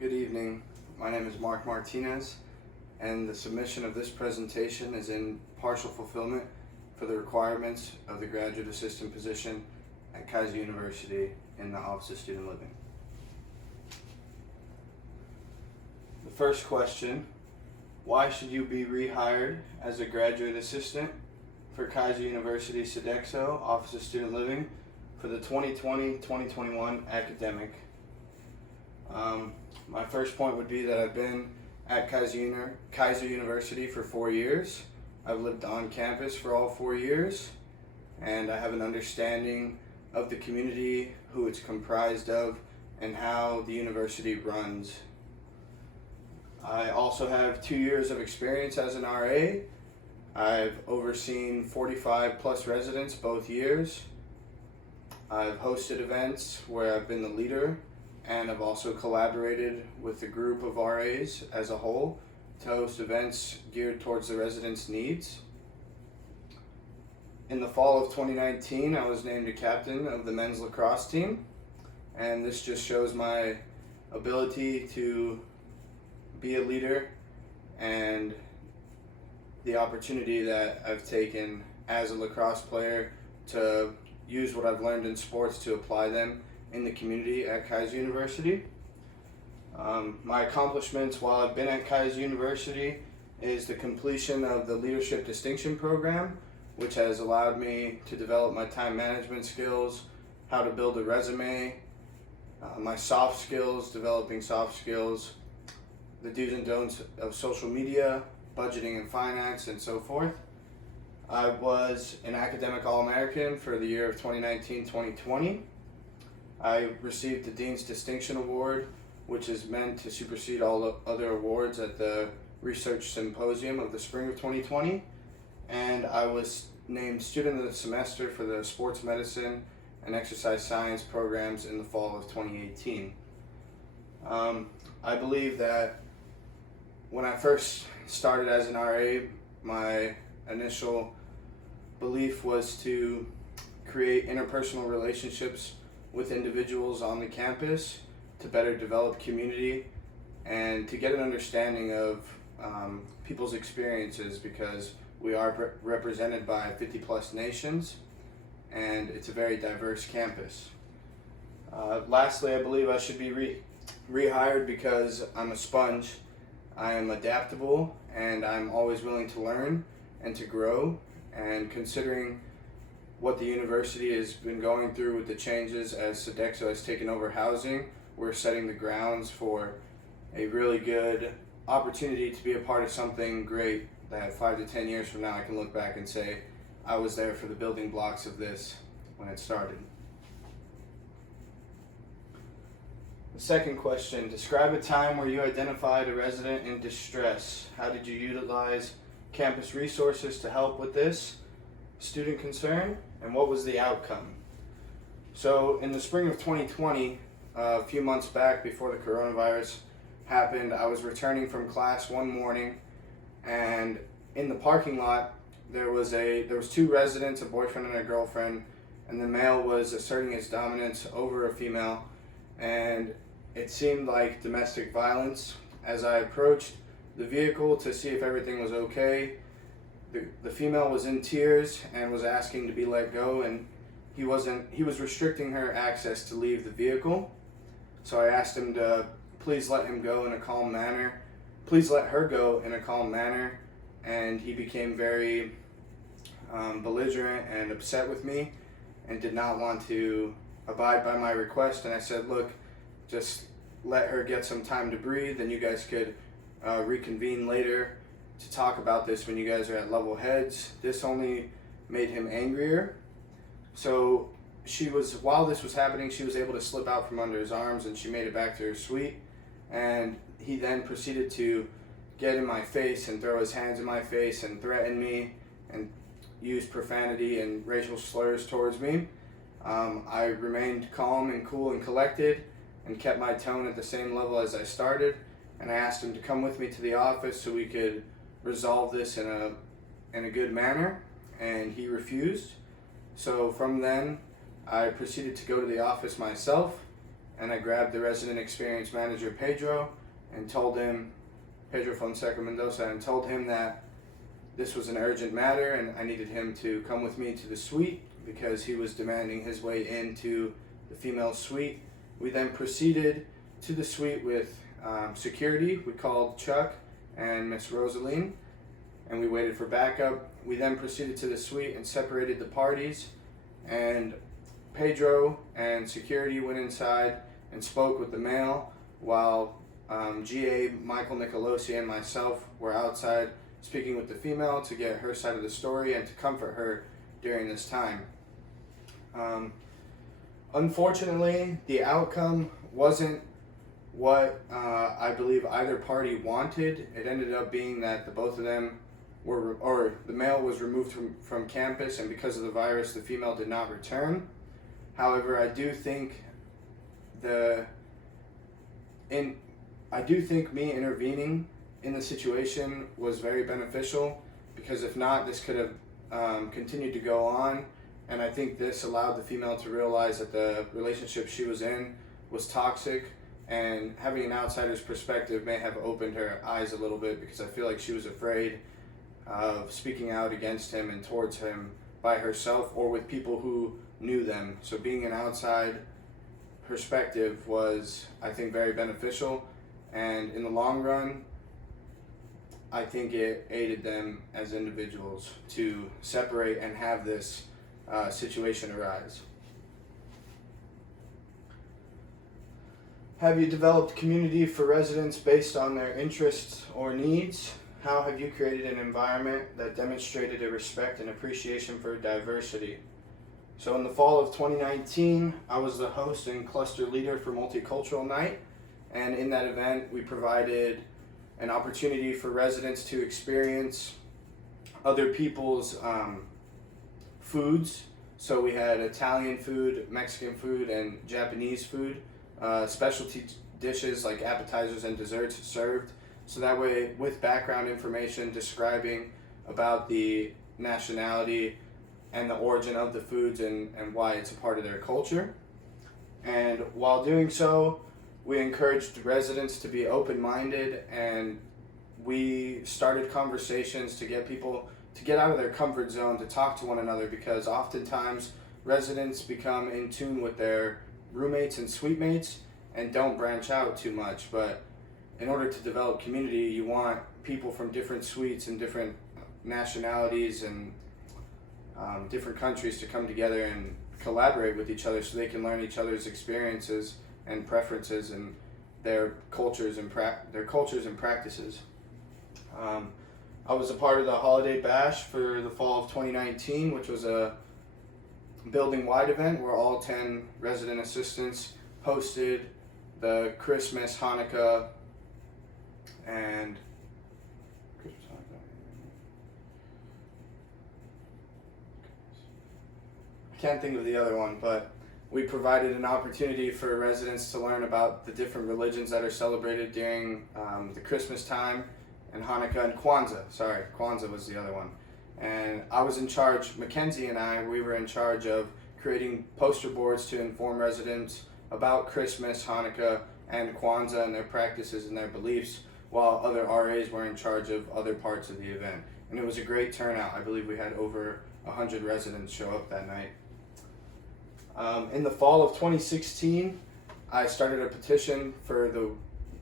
Good evening. My name is Mark Martinez, and the submission of this presentation is in partial fulfillment for the requirements of the graduate assistant position at Kaiser University in the Office of Student Living. The first question: why should you be rehired as a graduate assistant for Kaiser University Sodexo Office of Student Living for the 2020-2021 academic? My first point would be that I've been at Kaiser University for 4 years. I've lived on campus for all 4 years, and I have an understanding of the community, who it's comprised of, and how the university runs. I also have 2 years of experience as an RA. I've overseen 45 plus residents both years. I've hosted events where I've been the leader, and I've also collaborated with a group of RAs as a whole to host events geared towards the residents' needs. In the fall of 2019, I was named a captain of the men's lacrosse team, and this just shows my ability to be a leader and the opportunity that I've taken as a lacrosse player to use what I've learned in sports to apply them in the community at Kaiser University. My accomplishments while I've been at Kaiser University is the completion of the Leadership Distinction Program, which has allowed me to develop my time management skills, how to build a resume, my soft skills, developing soft skills, the do's and don'ts of social media, budgeting and finance, and so forth. I was an academic All-American for the year of 2019-2020. I received the Dean's Distinction Award, which is meant to supersede all other awards at the Research Symposium of the spring of 2020. And I was named Student of the Semester for the Sports Medicine and Exercise Science programs in the fall of 2018. I believe that when I first started as an RA, my initial belief was to create interpersonal relationships with individuals on the campus to better develop community and to get an understanding of people's experiences, because we are represented by 50 plus nations and it's a very diverse campus. Lastly, I believe I should be rehired because I'm a sponge. I am adaptable and I'm always willing to learn and to grow, and considering what the university has been going through with the changes as Sodexo has taken over housing, we're setting the grounds for a really good opportunity to be a part of something great that 5 to 10 years from now I can look back and say, I was there for the building blocks of this when it started. The second question: describe a time where you identified a resident in distress. How did you utilize campus resources to help with this student concern, and what was the outcome? So in the spring of 2020, a few months back before the coronavirus happened, I was returning from class one morning, and in the parking lot there was two residents, a boyfriend and a girlfriend, and the male was asserting his dominance over a female, and it seemed like domestic violence. As I approached the vehicle to see if everything was okay, the female was in tears and was asking to be let go, and he was restricting her access to leave the vehicle. So I asked him to please let him go in a calm manner. Please let her go in a calm manner, and he became very belligerent and upset with me and did not want to abide by my request. And I said, look, just let her get some time to breathe, and you guys could reconvene later to talk about this when you guys are at level heads. This only made him angrier. So while this was happening, she was able to slip out from under his arms, and she made it back to her suite. And he then proceeded to get in my face and throw his hands in my face and threaten me and use profanity and racial slurs towards me. I remained calm and cool and collected and kept my tone at the same level as I started, and I asked him to come with me to the office so we could resolve this in a good manner, and he refused. So from then I proceeded to go to the office myself and I grabbed the resident experience manager, Pedro, and told him, Pedro Fonseca Mendoza, and told him that this was an urgent matter and I needed him to come with me to the suite because he was demanding his way into the female suite. We then proceeded to the suite with security. We called Chuck and Miss Rosaline, and we waited for backup. We then proceeded to the suite and separated the parties, and Pedro and security went inside and spoke with the male, while GA Michael Nicolosi and myself were outside speaking with the female to get her side of the story and to comfort her during this time. Unfortunately, the outcome wasn't what I believe either party wanted. It ended up being that the both of them were, or the male was removed from campus, and because of the virus, the female did not return. However, I do think me intervening in the situation was very beneficial, because if not, this could have continued to go on, and I think this allowed the female to realize that the relationship she was in was toxic, and having an outsider's perspective may have opened her eyes a little bit, because I feel like she was afraid of speaking out against him and towards him by herself or with people who knew them. So being an outside perspective was, I think, very beneficial, and in the long run, I think it aided them as individuals to separate and have this situation arise. Have you developed community for residents based on their interests or needs? How have you created an environment that demonstrated a respect and appreciation for diversity? So in the fall of 2019, I was the host and cluster leader for Multicultural Night, and in that event, we provided an opportunity for residents to experience other people's foods. So we had Italian food, Mexican food, and Japanese food, specialty dishes like appetizers and desserts served. So that way, with background information describing about the nationality and the origin of the foods and why it's a part of their culture. And while doing so, we encouraged residents to be open-minded, and we started conversations to get people to get out of their comfort zone, to talk to one another, because oftentimes residents become in tune with their roommates and suite mates and don't branch out too much. But in order to develop community, you want people from different suites and different nationalities and different countries to come together and collaborate with each other so they can learn each other's experiences and preferences and their cultures and practices. I was a part of the Holiday Bash for the fall of 2019, which was a building-wide event where all 10 resident assistants hosted the Christmas, Hanukkah, and I can't think of the other one, but we provided an opportunity for residents to learn about the different religions that are celebrated during the Christmas time, and Hanukkah, and Kwanzaa was the other one. And I was in charge, Mackenzie and I, we were in charge of creating poster boards to inform residents about Christmas, Hanukkah, and Kwanzaa and their practices and their beliefs, while other RAs were in charge of other parts of the event. And it was a great turnout. I believe we had over 100 residents show up that night. In the fall of 2016, I started a petition for the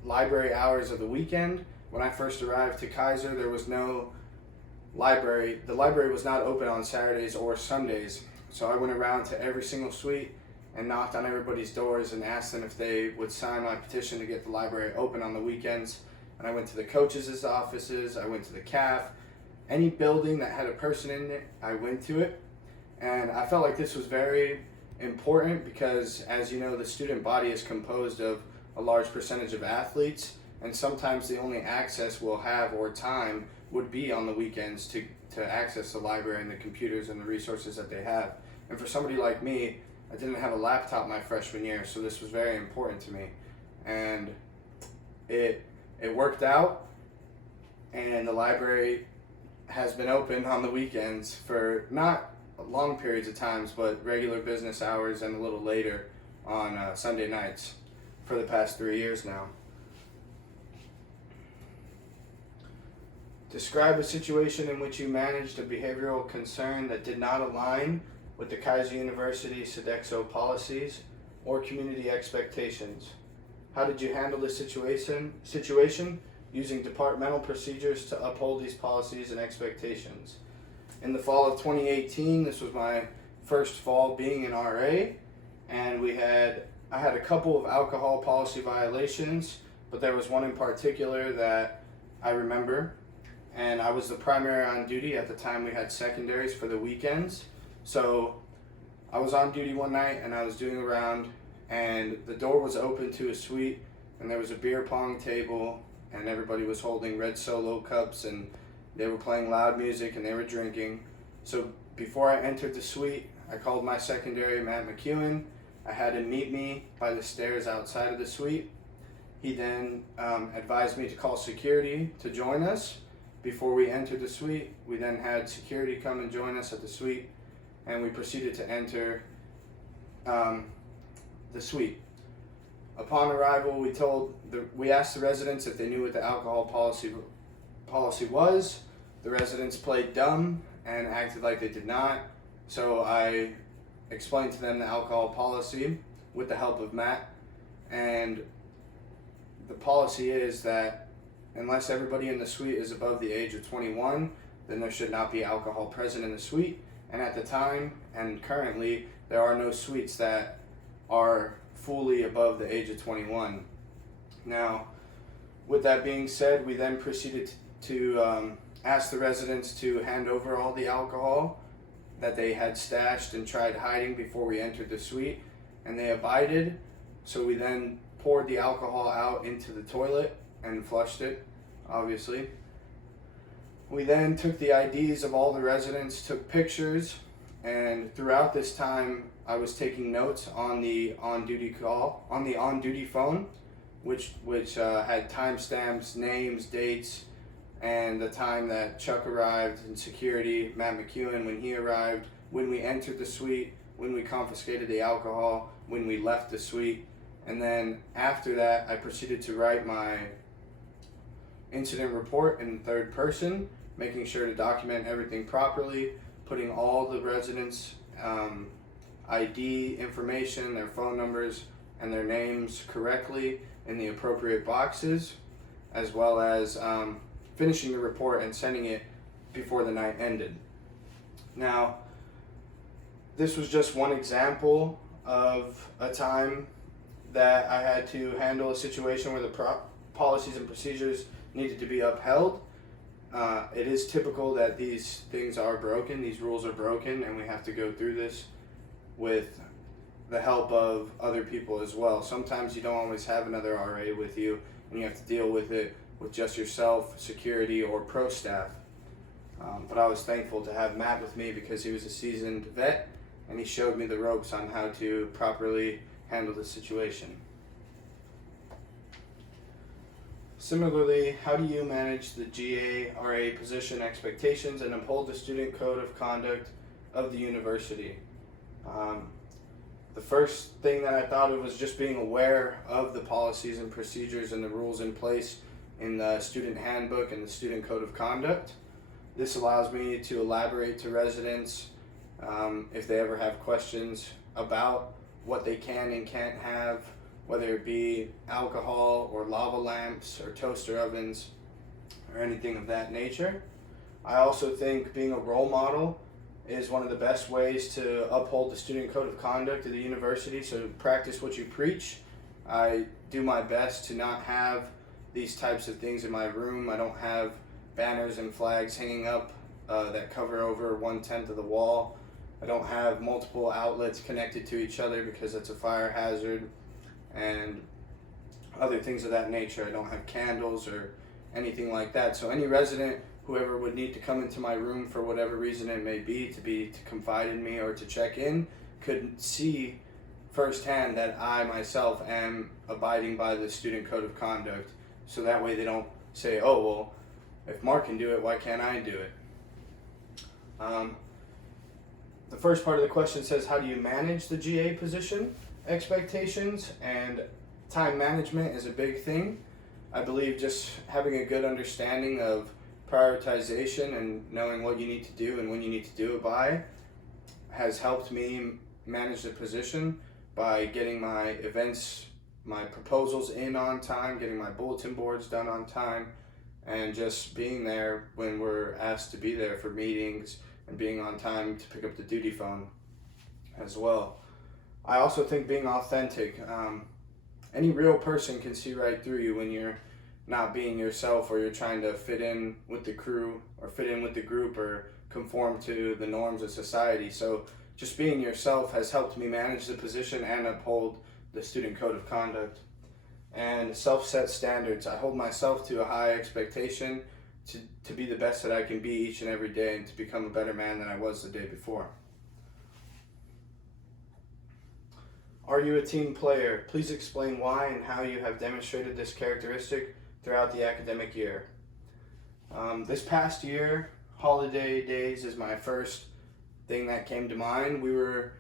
library hours of the weekend. When I first arrived to Kaiser, there was no library. The library was not open on Saturdays or Sundays. So I went around to every single suite and knocked on everybody's doors and asked them if they would sign my petition to get the library open on the weekends. And I went to the coaches' offices, I went to the CAF, any building that had a person in it, I went to it. And I felt like this was very important because, as you know, the student body is composed of a large percentage of athletes, and sometimes the only access we'll have or time would be on the weekends to access the library and the computers and the resources that they have. And for somebody like me, I didn't have a laptop my freshman year, so this was very important to me. And it worked out, and the library has been open on the weekends for not long periods of times, but regular business hours and a little later on Sunday nights. for the past 3 years now. Describe a situation in which you managed a behavioral concern that did not align with the Kaiser University Sodexo policies or community expectations. How did you handle the situation using departmental procedures to uphold these policies and expectations? In the fall of 2018, this was my first fall being an RA, and I had a couple of alcohol policy violations, but there was one in particular that I remember, and I was the primary on duty. At the time we had secondaries for the weekends, so I was on duty one night and I was doing a round, and the door was open to a suite, and there was a beer pong table, and everybody was holding red Solo cups, and they were playing loud music and they were drinking. So before I entered the suite, I called my secondary, Matt McEwen. I had him meet me by the stairs outside of the suite. He then advised me to call security to join us before we entered the suite. We then had security come and join us at the suite, and we proceeded to enter the suite. Upon arrival, we asked the residents if they knew what the alcohol policy was. The residents played dumb and acted like they did not. So I explained to them the alcohol policy with the help of Matt, and the policy is that unless everybody in the suite is above the age of 21, then there should not be alcohol present in the suite. And at the time and currently, there are no suites that are fully above the age of 21. Now, with that being said, we then proceeded to ask the residents to hand over all the alcohol that they had stashed and tried hiding before we entered the suite, and they abided. So we then poured the alcohol out into the toilet and flushed it, obviously. We then took the IDs of all the residents, took pictures, and throughout this time I was taking notes on the on-duty phone, which had timestamps, names, dates, and the time that Chuck arrived in security, Matt McEwen when he arrived, when we entered the suite, when we confiscated the alcohol, when we left the suite. And then after that, I proceeded to write my incident report in third person, making sure to document everything properly, putting all the residents' ID information, their phone numbers, and their names correctly in the appropriate boxes, as well as finishing the report and sending it before the night ended. Now, this was just one example of a time that I had to handle a situation where the policies and procedures needed to be upheld. It is typical that these things are broken, these rules are broken, and we have to go through this with the help of other people as well. Sometimes you don't always have another RA with you, and you have to deal with it with just yourself, security, or pro staff. But I was thankful to have Matt with me because he was a seasoned vet, and he showed me the ropes on how to properly handle the situation. Similarly, how do you manage the GA-RA position expectations and uphold the student code of conduct of the university? The first thing that I thought of was just being aware of the policies and procedures and the rules in place in the student handbook and the student code of conduct. This allows me to elaborate to residents if they ever have questions about what they can and can't have, whether it be alcohol or lava lamps or toaster ovens or anything of that nature. I also think being a role model is one of the best ways to uphold the student code of conduct of the university. So practice what you preach. I do my best to not have these types of things in my room. I don't have banners and flags hanging up that cover over 1/10 of the wall. I don't have multiple outlets connected to each other because it's a fire hazard and other things of that nature. I don't have candles or anything like that. So any resident, whoever would need to come into my room for whatever reason it may be, to confide in me or to check in, could see firsthand that I myself am abiding by the student code of conduct. So that way they don't say, oh, well, if Mark can do it, why can't I do it? The first part of the question says, how do you manage the GA position expectations? And time management is a big thing. I believe just having a good understanding of prioritization and knowing what you need to do and when you need to do it by has helped me manage the position by getting my events, my proposals in on time, getting my bulletin boards done on time, and just being there when we're asked to be there for meetings and being on time to pick up the duty phone as well. I also think being authentic. Any real person can see right through you when you're not being yourself, or you're trying to fit in with the crew or fit in with the group or conform to the norms of society. So just being yourself has helped me manage the position and uphold the student code of conduct. And self-set standards. I hold myself to a high expectation to be the best that I can be each and every day and to become a better man than I was the day before. Are you a team player? Please explain why and how you have demonstrated this characteristic throughout the academic year. This past year, holiday days is my first thing that came to mind. We were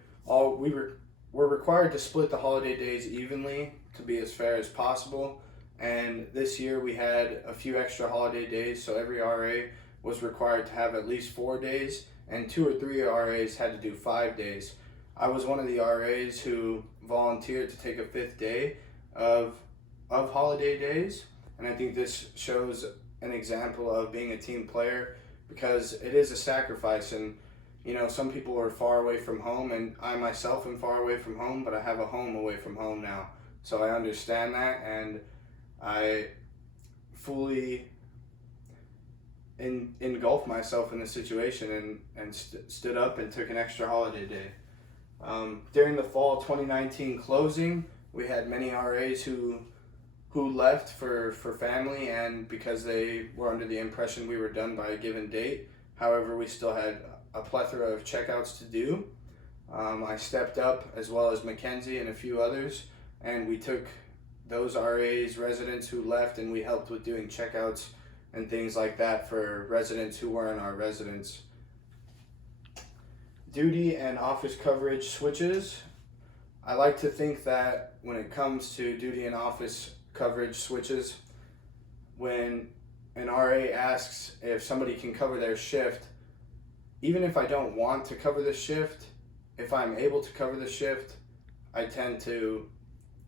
required to split the holiday days evenly to be as fair as possible. And this year we had a few extra holiday days, so every RA was required to have at least 4 days, and 2 or 3 RAs had to do 5 days. I was one of the RAs who volunteered to take a 5th day of holiday days, and I think this shows an example of being a team player, because it is a sacrifice. And you know, some people are far away from home, and I myself am far away from home, but I have a home away from home now, so I understand that, and I fully engulfed myself in the situation and stood up and took an extra holiday day. During the fall 2019 closing, we had many RAs who left for family and because they were under the impression we were done by a given date. However, we still had a plethora of checkouts to do. I stepped up, as well as Mackenzie and a few others, and we took those RAs, residents who left, and we helped with doing checkouts and things like that for residents who weren't our residents. Duty and office coverage switches. I like to think that when it comes to duty and office coverage switches, when an RA asks if somebody can cover their shift, even if I don't want to cover the shift, if I'm able to cover the shift, I tend to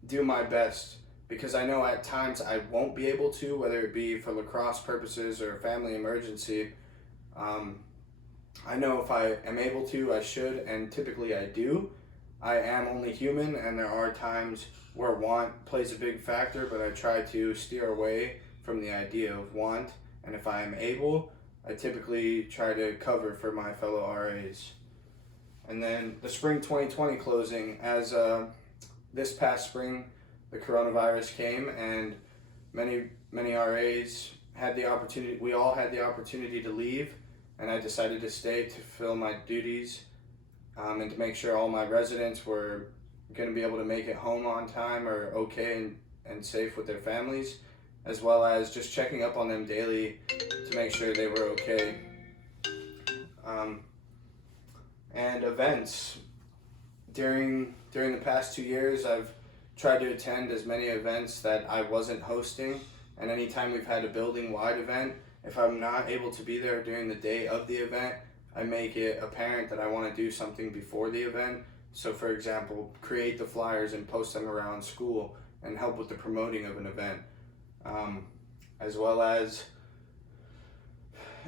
do my best, because I know at times I won't be able to, whether it be for lacrosse purposes or a family emergency. I know if I am able to, I should, and typically I do. I am only human, and there are times where want plays a big factor, but I try to steer away from the idea of want, and if I am able, I typically try to cover for my fellow RAs. And then the spring 2020 closing, as this past spring the coronavirus came, and many RAs had the opportunity, we all had the opportunity to leave, and I decided to stay to fulfill my duties and to make sure all my residents were going to be able to make it home on time or okay and safe with their families, as well as just checking up on them daily to make sure they were okay. And events. During the past 2 years, I've tried to attend as many events that I wasn't hosting, and anytime we've had a building-wide event, if I'm not able to be there during the day of the event, I make it apparent that I want to do something before the event. So for example, create the flyers and post them around school and help with the promoting of an event. As well as,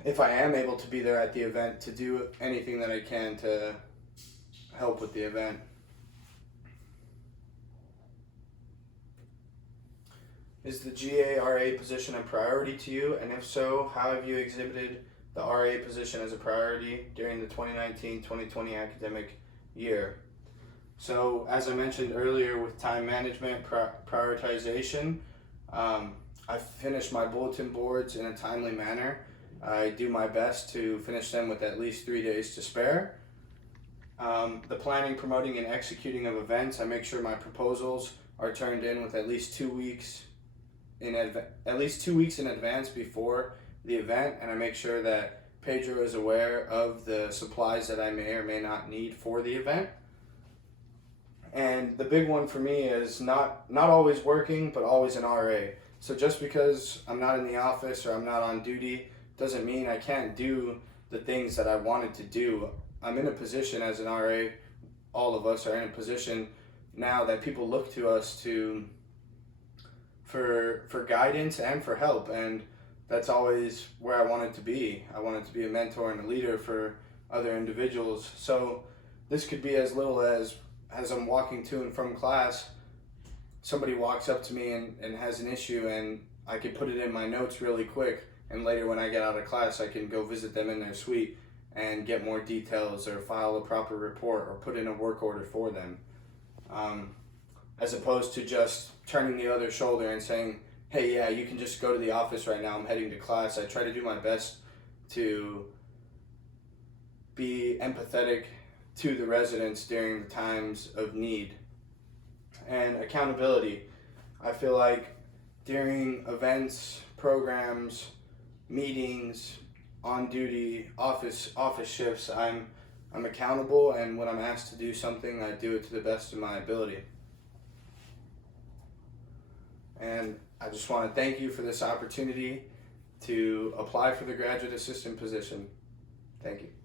if I am able to be there at the event, to do anything that I can to help with the event. Is the GA-RA position a priority to you? And if so, how have you exhibited the RA position as a priority during the 2019-2020 academic year? So, as I mentioned earlier with time management, prioritization, I finish my bulletin boards in a timely manner. I do my best to finish them with at least 3 days to spare. The planning, promoting, and executing of events, I make sure my proposals are turned in with at least 2 weeks in advance before the event, and I make sure that Pedro is aware of the supplies that I may or may not need for the event. And the big one for me is not always working, but always an RA. So just because I'm not in the office or I'm not on duty doesn't mean I can't do the things that I wanted to do. I'm in a position as an RA, all of us are in a position now that people look to us for guidance and for help, and that's always where I wanted to be. I wanted to be a mentor and a leader for other individuals. So this could be as little as I'm walking to and from class, somebody walks up to me and has an issue, and I could put it in my notes really quick, and later when I get out of class I can go visit them in their suite and get more details or file a proper report or put in a work order for them, as opposed to just turning the other shoulder and saying, hey, yeah, you can just go to the office right now, I'm heading to class. I try to do my best to be empathetic to the residents during the times of need. And accountability. I feel like during events, programs, meetings, on duty, office shifts, I'm accountable, and when I'm asked to do something, I do it to the best of my ability. And I just want to thank you for this opportunity to apply for the graduate assistant position. Thank you.